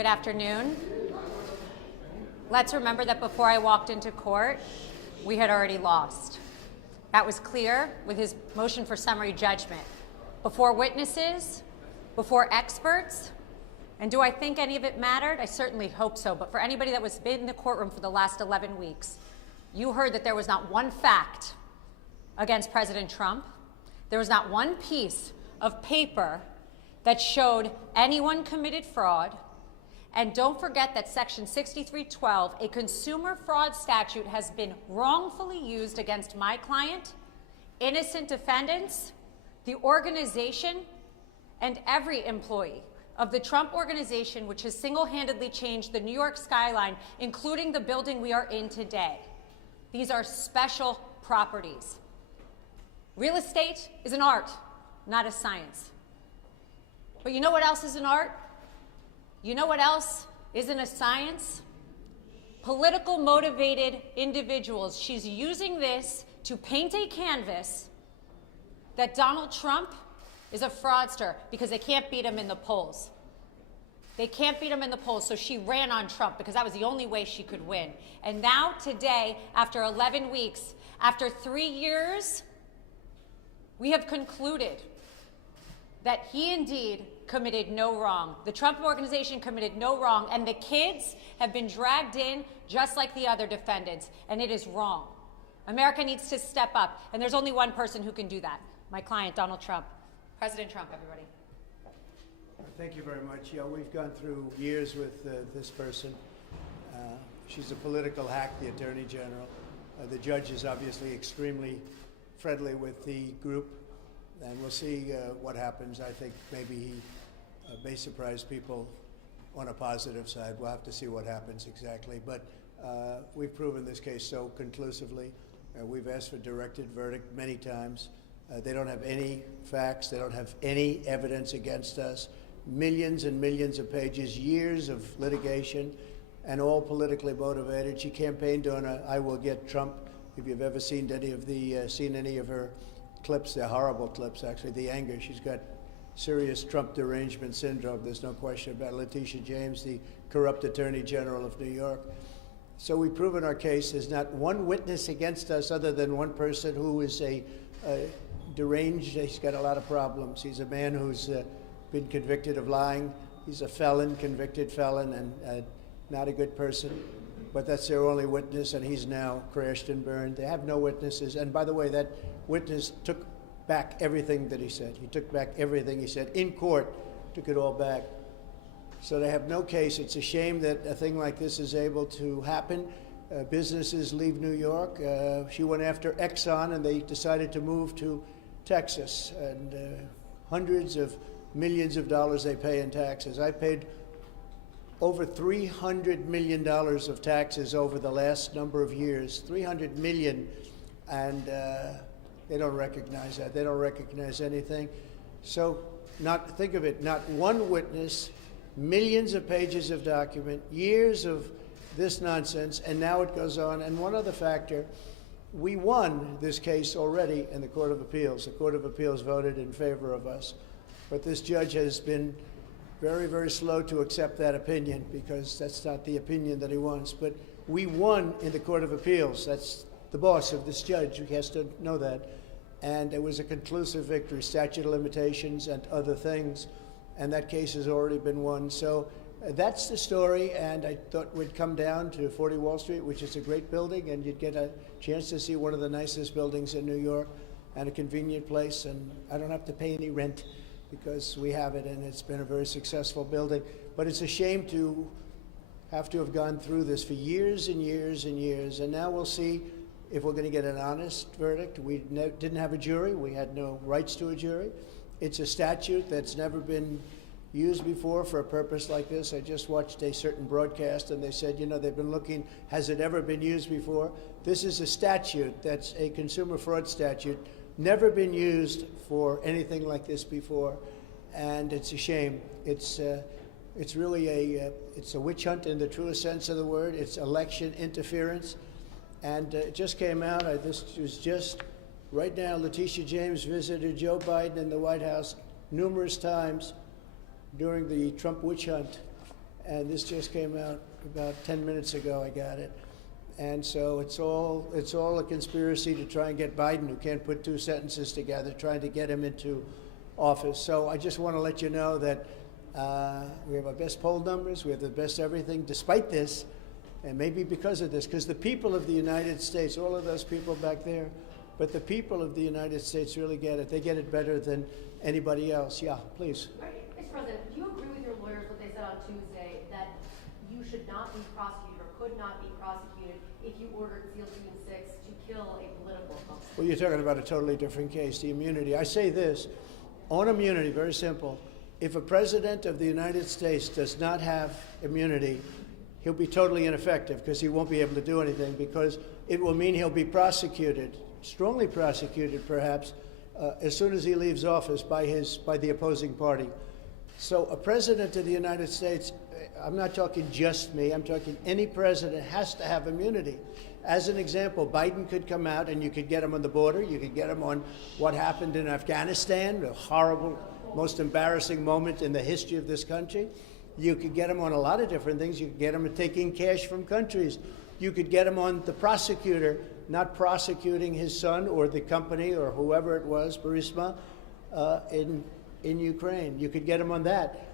Good afternoon. Let's remember that before I walked into court, we had already lost. That was clear with his motion for summary judgment. Before witnesses, before experts, and do I think any of it mattered? I certainly hope so, but for anybody that was in the courtroom for the last 11 weeks, you heard that there was not one fact against President Trump. There was not one piece of paper that showed anyone committed fraud. And don't forget that Section 6312, a consumer fraud statute, has been wrongfully used against my client, innocent defendants, the organization, and every employee of the Trump Organization, which has single-handedly changed the New York skyline, including the building we are in today. These are special properties. Real estate is an art, not a science. But you know what else is an art? You know what else isn't a science? Political motivated individuals. She's using this to paint a canvas that Donald Trump is a fraudster because they can't beat him in the polls. They can't beat him in the polls, so she ran on Trump because that was the only way she could win. And now today, after 11 weeks, after 3 years, we have concluded that he indeed committed no wrong. The Trump Organization committed no wrong, and the kids have been dragged in just like the other defendants, and it is wrong. America needs to step up, and there's only one person who can do that, my client, Donald Trump. President Trump, everybody. Thank you very much. Yeah, we've gone through years with this person. She's a political hack, the Attorney General. The judge is obviously extremely friendly with the group, and we'll see what happens. I think maybe he may surprise people on a positive side. We'll have to see what happens exactly. But we've proven this case so conclusively. We've asked for directed verdict many times. They don't have any facts. They don't have any evidence against us. Millions and millions of pages, years of litigation, and all politically motivated. She campaigned on a "I will get Trump." If you've ever seen any of her clips, they're horrible clips, actually. The anger, she's got serious Trump derangement syndrome. There's no question about it. Letitia James, the corrupt Attorney General of New York. So we've proven our case. There's not one witness against us other than one person who is a deranged. He's got a lot of problems. He's a man who's been convicted of lying. He's a felon, convicted felon, and not a good person. But that's their only witness, and he's now crashed and burned. They have no witnesses. And by the way, that witness took back everything that he said. He took back everything he said in court, took it all back. So they have no case. It's a shame that a thing like this is able to happen. Businesses leave New York. She went after Exxon, and they decided to move to Texas, and hundreds of millions of dollars they pay in taxes. I paid over $300 million of taxes over the last number of years, $300 million, and they don't recognize that. They don't recognize anything. So think of it, not one witness, millions of pages of document, years of this nonsense, and now it goes on. And one other factor, we won this case already in the Court of Appeals. The Court of Appeals voted in favor of us. But this judge has been very, very slow to accept that opinion because that's not the opinion that he wants. But we won in the Court of Appeals. That's the boss of this judge. He has to know that. And it was a conclusive victory, statute of limitations and other things. And that case has already been won. So that's the story. And I thought we'd come down to 40 Wall Street, which is a great building, and you'd get a chance to see one of the nicest buildings in New York and a convenient place. And I don't have to pay any rent because we have it, and it's been a very successful building. But it's a shame to have gone through this for years and years and years. And now we'll see if we're going to get an honest verdict. We didn't have a jury. We had no rights to a jury. It's a statute that's never been used before for a purpose like this. I just watched a certain broadcast, and they said, you know, they've been looking, has it ever been used before? This is a statute that's a consumer fraud statute, never been used for anything like this before, and it's a shame. It's really it's a witch hunt in the truest sense of the word. It's election interference, and it just came out. This was just right now. Letitia James visited Joe Biden in the White House numerous times during the Trump witch hunt, and this just came out about 10 minutes ago. I got it. And so it's all a conspiracy to try and get Biden, who can't put two sentences together, trying to get him into office. So I just want to let you know that we have our best poll numbers, we have the best everything, despite this, and maybe because of this, because the people of the United States, all of those people back there, but the people of the United States really get it. They get it better than anybody else. Yeah, please. Mr. President, do you agree with your lawyers what they said on Tuesday, that you should not be prosecuted or could not be prosecuted if you ordered SEAL 2 and 6 to kill a political opponent? Well, you're talking about a totally different case, the immunity. I say this, on immunity, very simple. If a president of the United States does not have immunity, he'll be totally ineffective because he won't be able to do anything, because it will mean he'll be prosecuted, strongly prosecuted perhaps, as soon as he leaves office by the opposing party. So a president of the United States, I'm not talking just me, I'm talking any president has to have immunity. As an example, Biden could come out and you could get him on the border, you could get him on what happened in Afghanistan, a horrible, most embarrassing moment in the history of this country. You could get him on a lot of different things. You could get him taking cash from countries. You could get him on the prosecutor not prosecuting his son or the company or whoever it was, Burisma, in Ukraine. You could get him on that,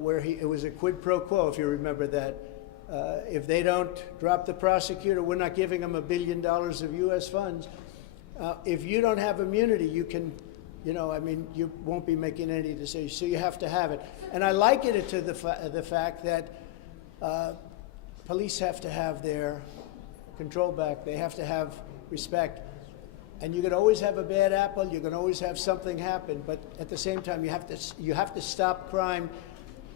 where it was a quid pro quo, if you remember that. If they don't drop the prosecutor, we're not giving them $1 billion of U.S. funds. If you don't have immunity, you can, you won't be making any decisions. So you have to have it. And I liken it to the fact that police have to have their control back. They have to have respect. And you can always have a bad apple. You can always have something happen. But at the same time, you have to stop crime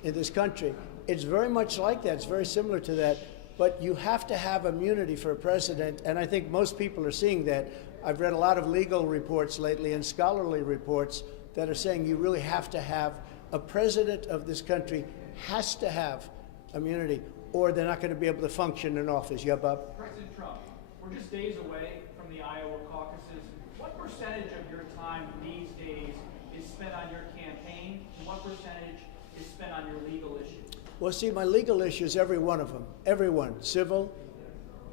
in this country. It's very much like that. It's very similar to that. But you have to have immunity for a president. And I think most people are seeing that. I've read a lot of legal reports lately and scholarly reports that are saying you really have to have a president of this country has to have immunity, or they're not going to be able to function in office. Yeah, Bob? President Trump, we're just days away from the Iowa caucuses. What percentage of your time these days is spent on your campaign, and what percentage is spent on your legal issues? Well, see, my legal issues, every one of them, everyone, civil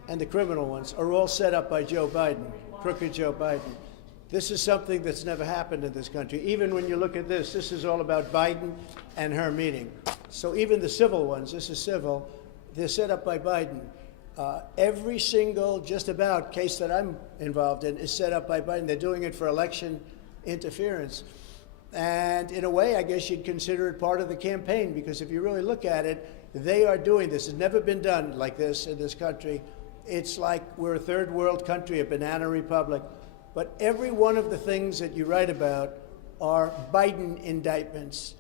and the criminal ones, are all set up by Joe Biden, crooked Joe Biden. This is something that's never happened in this country. Even when you look at this is all about Biden and her meeting. So even the civil ones, this is civil, they're set up by Biden. Every single, just about, case that I'm involved in is set up by Biden. They're doing it for election interference. And in a way, I guess you'd consider it part of the campaign, because if you really look at it, they are doing this. It's never been done like this in this country. It's like we're a third world country, a banana republic. But every one of the things that you write about are Biden indictments.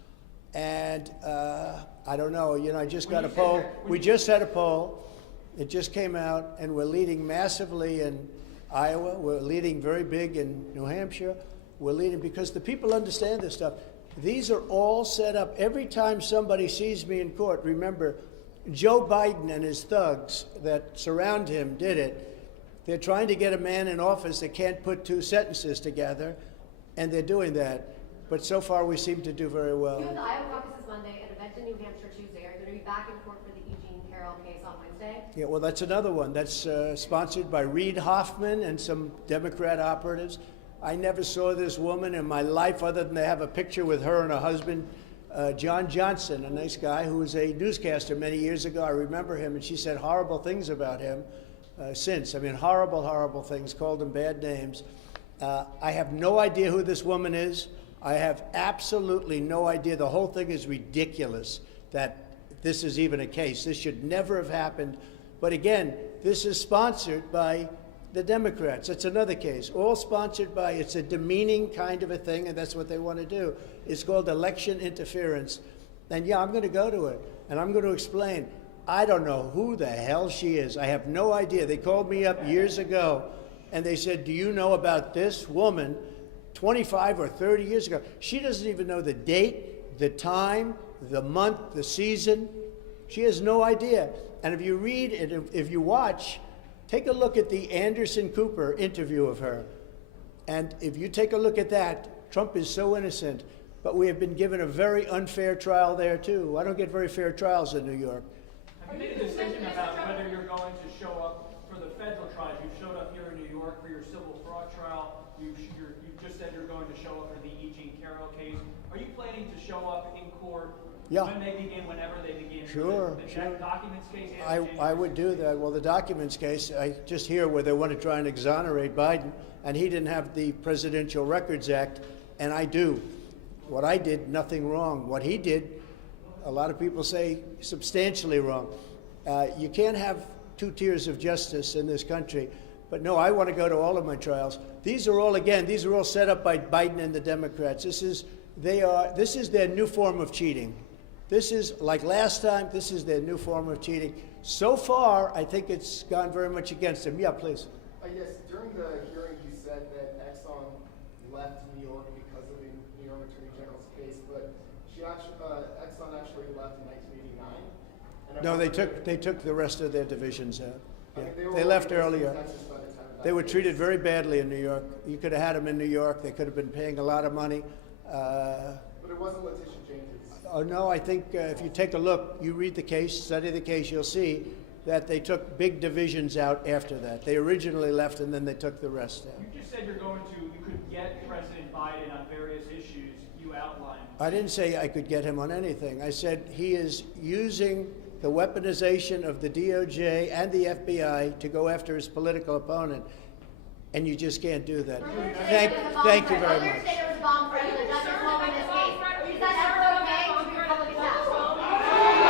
And I don't know, I just got a poll. We just had a poll. It just came out, and we're leading massively in Iowa. We're leading very big in New Hampshire. We're leading because the people understand this stuff. These are all set up. Every time somebody sees me in court, remember, Joe Biden and his thugs that surround him did it. They're trying to get a man in office that can't put two sentences together, and they're doing that. But so far, we seem to do very well. You have the Iowa caucuses Monday, an event in New Hampshire Tuesday. Are you going to be back in court for the Eugene Carroll case on Wednesday? Yeah, well, that's another one. That's sponsored by Reid Hoffman and some Democrat operatives. I never saw this woman in my life other than to have a picture with her and her husband, John Johnson, a nice guy who was a newscaster many years ago. I remember him, and she said horrible things about him since. I mean, horrible, horrible things, called him bad names. I have no idea who this woman is. I have absolutely no idea. The whole thing is ridiculous that this is even a case. This should never have happened. But again, this is sponsored by the Democrats. It's another case, all sponsored by, it's a demeaning kind of a thing, and that's what they want to do. It's called election interference. And yeah, I'm going to go to it, and I'm going to explain. I don't know who the hell she is. I have no idea. They called me up years ago, and they said, do you know about this woman 25 or 30 years ago? She doesn't even know the date, the time, the month, the season. She has no idea. And if you read and if you watch, take a look at the Anderson Cooper interview of her. And if you take a look at that, Trump is so innocent. but we have been given a very unfair trial there too. I don't get very fair trials in New York. Have you made a decision about whether you're going to show up for the federal trials? You showed up here in New York for your civil fraud trial. You just said you're going to show up for the E. Jean Carroll case. Are you planning to show up in court Yeah. when they begin, whenever they begin? Sure, The sure. documents case? and the I would do that. Well, the documents case, I just hear where they want to try and exonerate Biden, and he didn't have the Presidential Records Act, and I do. What I did, nothing wrong. What he did, a lot of people say substantially wrong. You can't have two tiers of justice in this country. But no, I want to go to all of my trials. These are all set up by Biden and the Democrats. This is their new form of cheating. This is, like last time, this is their new form of cheating. So far, I think it's gone very much against them. Yeah, please. Yes, during the hearing, you said that Exxon left New York because of the New York Attorney General's case, but Exxon actually left in 1989. And No, they took the rest of their divisions out. I Yeah. mean, They left earlier. Texas by the time of They that were case. treated very badly in New York. You could have had them in New York. They could have been paying a lot of money. But it wasn't Letitia James's. Oh, no, I think if you take a look, you read the case, study the case, you'll see that they took big divisions out after that. They originally left and then they took the rest out. You just said you could get President Biden on various issues you outlined. I didn't say I could get him on anything. I said he is using the weaponization of the DOJ and the FBI to go after his political opponent, and you just can't do that. Thank you very Earlier much. today there was a bomb threat and the judge is blowing this case. Is that ever okay to be a public attack?